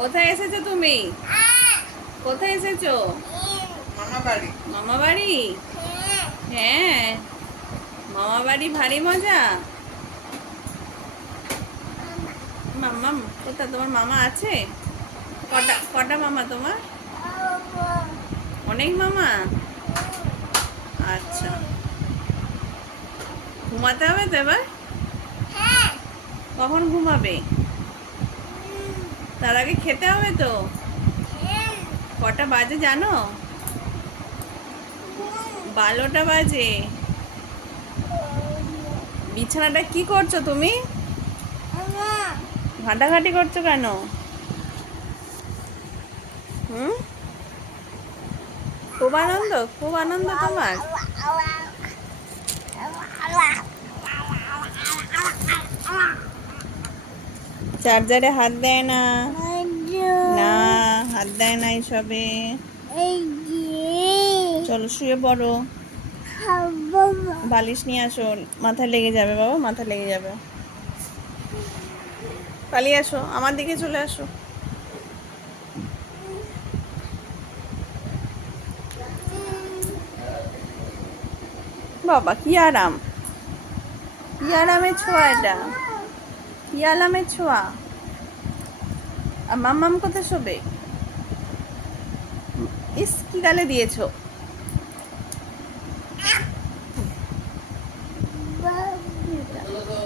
কোথায় এসেছো তুমি? কোথায় এসেছো? মামা বাড়ি। মামা বাড়ি? হ্যাঁ, মামা বাড়ি ভারী মজা। মাম্মা কোথায়? তোমার মামা আছে? কটা কটা মামা তোমার? অনেক মামা। আচ্ছা, ঘুমাতে হবে তো এবার? কখন ঘুমাবে? তার আগে খেতে হবে তো। কটা বাজে জানো? 12টা বাজে। বিছানাটা কি করছো তুমি? ঘাটাঘাটি করছো কেন? হুম, খুব আনন্দ, খুব আনন্দ তোমার। চার্জারে হাত দেয় না। না, হাত দেয় না এসবে। চলো শুয়ে পড়ো। বালিশ নিয়ে আসো, মাথায় লেগে যাবে বাবা, মাথা লেগে যাবে। পালিয়ে আসো, আমার দিকে চলে আসো। বাবা কি আরাম, কি আরামের ছোঁয়া এটা, কি আরামের ছোঁয়া। আর মাম্মাম কোথায় শোবে? ইস কি গালে দিয়েছো।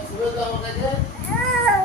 শুবে তো আমার কাছে। হ্যাঁ?